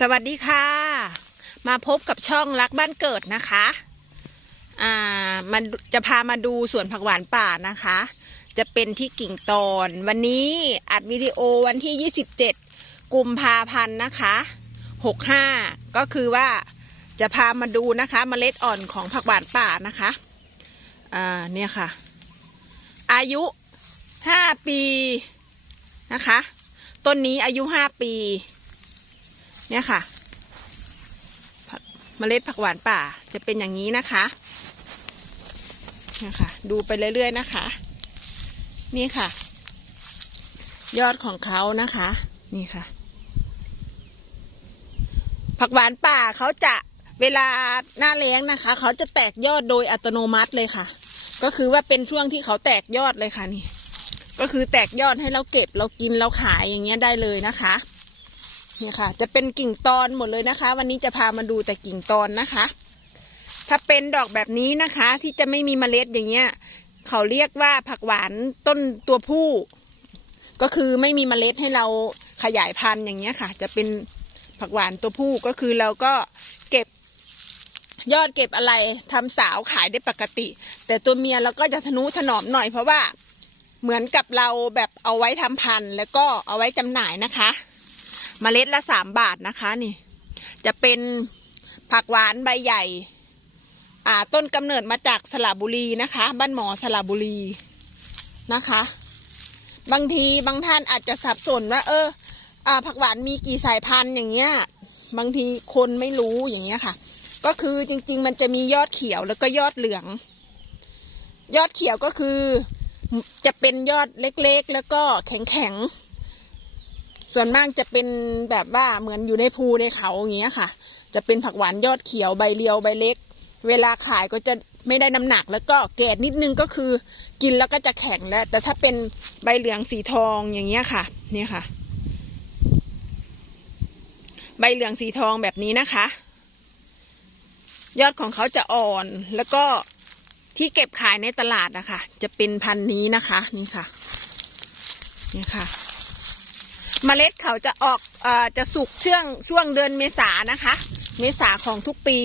สวัสดีค่ะ มาพบกับช่องรักบ้านเกิดนะคะ อ่า มันจะพามาดูสวนผักหวานป่านะคะ จะเป็นที่กิ่งตอน วันนี้อัดวิดีโอวันที่ 27 กุมภาพันธ์นะคะ 65 ก็คือว่าจะพามาดูนะคะเมล็ดอ่อนของผักหวานป่านะคะ อ่า เนี่ยค่ะ อายุ 5 ปีนะคะ ต้นนี้อายุ 5 ปี เนี่ยค่ะเมล็ดผักหวานป่าจะเป็นอย่างนี้นะคะนี่ค่ะดูไปเรื่อยๆนะคะ นี่ค่ะ ยอดของเขานะคะ นี่ค่ะ ผักหวานป่าเขาจะเวลาหน้าแล้งนะคะ เขาจะแตกยอดโดยอัตโนมัติเลยค่ะ ก็คือว่าเป็นช่วงที่เขาแตกยอดเลยค่ะนี่ ก็คือแตกยอดให้เราเก็บเรากินเราขายอย่างเงี้ยได้เลยนะคะ นี่ค่ะ จะเป็นกิ่งตอนหมดเลยนะคะ วันนี้จะพามาดูแต่กิ่งตอนนะคะ ถ้าเป็นดอกแบบนี้นะคะ ที่จะไม่มีเมล็ดอย่างเงี้ย เขาเรียกว่าผักหวานต้นตัวผู้ ก็คือไม่มีเมล็ดให้เราขยายพันธุ์อย่างเงี้ยค่ะ จะเป็นผักหวานตัวผู้ก็คือเราก็เก็บยอดเก็บอะไรทำสาวขายได้ปกติ แต่ตัวเมียเราก็จะทนุถนอมหน่อยเพราะว่าเหมือนกับเราแบบเอาไว้ทำพันธุ์แล้วก็เอาไว้จำหน่ายนะคะ เมล็ดละสามบาทนะคะนี่ จะเป็นผักหวานใบใหญ่ อ่าต้นกำเนิดมาจากสระบุรีนะคะ บ้านหมอสระบุรีนะคะ บางทีบางท่านอาจจะสับสนว่า เออ อ่า ผักหวานมีกี่สายพันธุ์อย่างเงี้ย บางทีคนไม่รู้อย่างเงี้ยค่ะ ก็คือจริง ๆ มันจะมียอดเขียวแล้วก็ยอดเหลือง ยอดเขียวก็คือ จะเป็นยอดเล็กๆ แล้วก็แข็งๆ ส่วนมากจะเป็นแบบว่าเหมือนอยู่ในภูในเขาอย่างเงี้ยค่ะ จะเป็นผักหวานยอดเขียวใบเรียวใบเล็ก เวลาขายก็จะไม่ได้น้ำหนักแล้วก็แก่นิดนึงก็คือกินแล้วก็จะแข็งแล้ว แต่ถ้าเป็นใบเหลืองสีทองอย่างเงี้ยค่ะ เนี่ยค่ะ ใบเหลืองสีทองแบบนี้นะคะ ยอดของเขาจะอ่อนแล้วก็ที่เก็บขายในตลาดนะคะจะเป็นพันธุ์นี้นะคะ นี่ค่ะ นี่ค่ะ เมล็ดเขาจะออกอจะสุกช่วงช่วงเดือนเมษานะคะ เมษาของทุกปี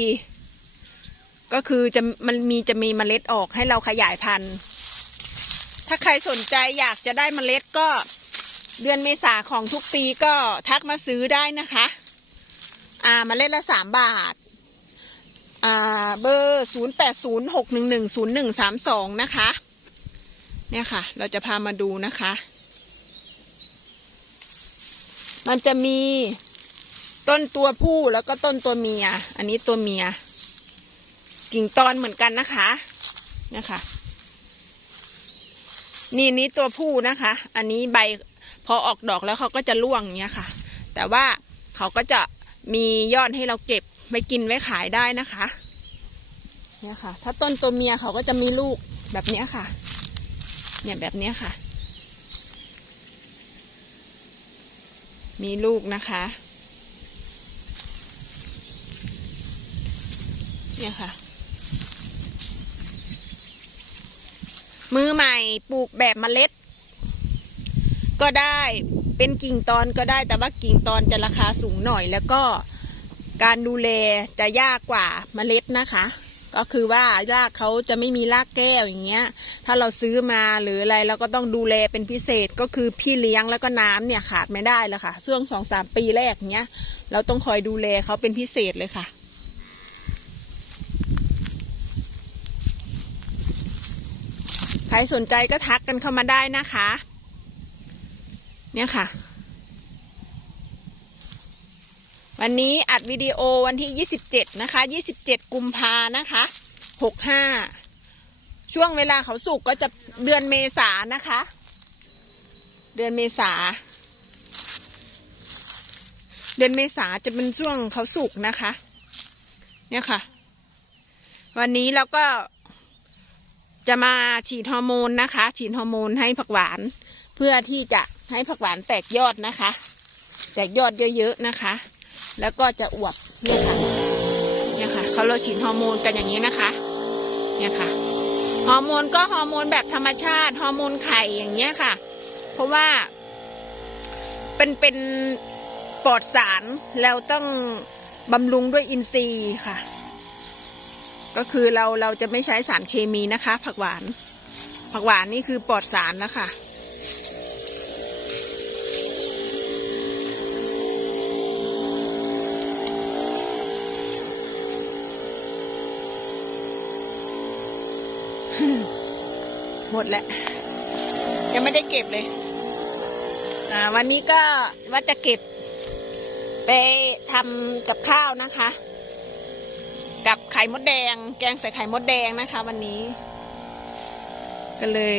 ก็คือจะมันมีจะมีเมล็ดออกให้เราขยายพันธุ์ ถ้าใครสนใจอยากจะได้เมล็ดก็เดือนเมษาของทุกปีก็ทักมาซื้อได้นะคะ อ่าเมล็ดละสามบาท อ่าเบอร์ศูนย์แปดศูนย์หกหนึ่งหนึ่งศูนย์หนึ่งสามสองนะคะ เนี่ยค่ะ เราจะพามาดูนะคะ มันจะมีต้นตัวผู้แล้วก็ต้นตัวเมีย อันนี้ตัวเมีย กิ่งตอนเหมือนกันนะคะนะคะ นี่นี้ตัวผู้นะคะ อันนี้ใบพอออกดอกแล้วเขาก็จะร่วงอย่างเงี้ยค่ะ แต่ว่าเขาก็จะมียอดให้เราเก็บไว้กินไว้ขายได้นะคะเนี่ยค่ะ ถ้าต้นตัวเมียเขาก็จะมีลูกแบบเนี้ยค่ะ เนี่ยแบบเนี้ยค่ะ มีลูกนะคะ เนี่ยค่ะ มือใหม่ปลูกแบบเมล็ด ก็ได้เป็นกิ่งตอนก็ได้แต่ว่ากิ่งตอนจะราคาสูงหน่อย แล้วก็การดูแลจะยากกว่าเมล็ดนะคะ ก็คือว่ารากเขาจะไม่มีรากแก้วอย่างเงี้ย ถ้าเราซื้อมาหรืออะไรเราก็ต้องดูแลเป็นพิเศษก็คือพี่เลี้ยงแล้วก็น้ำเนี่ยขาดไม่ได้แล้วค่ะช่วงสองสามปีแรกเนี้ย เราต้องคอยดูแลเขาเป็นพิเศษเลยค่ะใครสนใจก็ทักกันเข้ามาได้นะคะ เนี่ยค่ะ วันนี้อัดวิดีโอวันที่ 27 นะคะ 27 กุมภานะคะ 65 ช่วงเวลาเขาสุกก็จะเดือนเมษานะคะ เดือนเมษา เดือนเมษาจะเป็นช่วงเขาสุกนะคะ เนี่ยค่ะ วันนี้เราก็จะมาฉีดฮอร์โมนนะคะ ฉีดฮอร์โมนให้ผักหวาน เพื่อที่จะให้ผักหวานแตกยอดนะคะ แตกยอดเยอะๆนะคะ แล้วก็จะอวบเนี่ยค่ะเนี่ยค่ะเขาเราฉีดฮอร์โมนกันอย่างนี้นะคะ เนี่ยค่ะฮอร์โมนก็ฮอร์โมนแบบธรรมชาติฮอร์โมนไข่อย่างเงี้ยค่ะ เพราะว่า เป็นเป็นปลอดสารเราต้องบำรุงด้วยอินทรีย์ค่ะ ก็คือเราเราจะไม่ใช้สารเคมีนะคะ ผักหวาน ผักหวานนี่คือปลอดสารแล้วค่ะ หมดแล้ว ยังไม่ได้เก็บเลย อ่า วันนี้ก็ว่าจะเก็บ ไปทำกับข้าวนะคะ กับไข่มดแดง แกงใส่ไข่มดแดงนะคะ วันนี้ ก็เลย